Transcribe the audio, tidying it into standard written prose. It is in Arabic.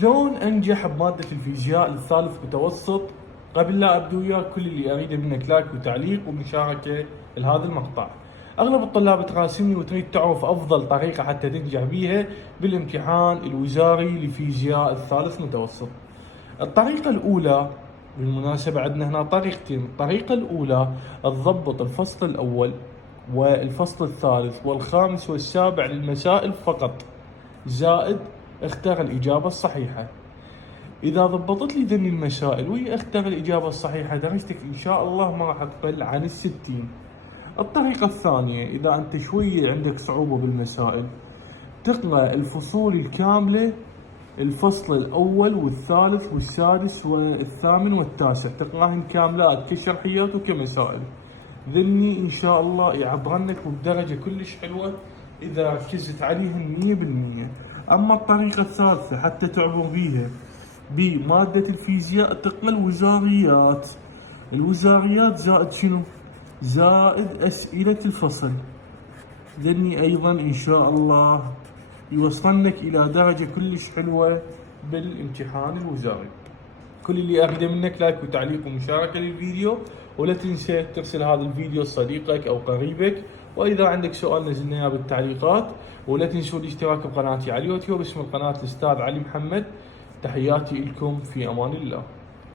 شلون انجح بمادة الفيزياء للثالث متوسط؟ قبل لا ابدو وياك كل اللي اريده منك لايك وتعليق ومشاركة لهذا المقطع. اغلب الطلاب تراسلني وتريد تعرف افضل طريقة حتى تنجح بيها بالامتحان الوزاري لفيزياء الثالث متوسط. الطريقة الاولى، بالمناسبة عندنا هنا طريقتين. الطريقة الاولى تضبط الفصل الاول والفصل الثالث والخامس والسابع للمسائل فقط، زائد اختار الإجابة الصحيحة. إذا ضبطت لي ذني المسائل وهي اختار الإجابة الصحيحة درجتك إن شاء الله ما راح تقل عن 60. الطريقة الثانية، إذا أنت شوية عندك صعوبة بالمسائل، تقرأ الفصول الكاملة، الفصل الأول والثالث والسادس والثامن والتاسع، تقراهم كاملات كشرحيات وكمسائل. ذني إن شاء الله يعبرنك بدرجة كلش حلوة إذا ركزت عليهم 100%. أما الطريقة الثالثة حتى تعبر بيها بمادة الفيزياء، تقرأ الوزاريات. الوزاريات زائد شنو؟ زائد أسئلة الفصل. ذني أيضا إن شاء الله يوصلنك إلى درجة كلش حلوة بالامتحان الوزاري. كل اللي أريده منك لايك وتعليق ومشاركة للفيديو، ولا تنسى ترسل هذا الفيديو لصديقك أو قريبك. وإذا عندك سؤال نزلنا إياه بالتعليقات. ولا تنسوا الاشتراك بقناتي على اليوتيوب باسم القناة الأستاذ علي محمد. تحياتي لكم، في أمان الله.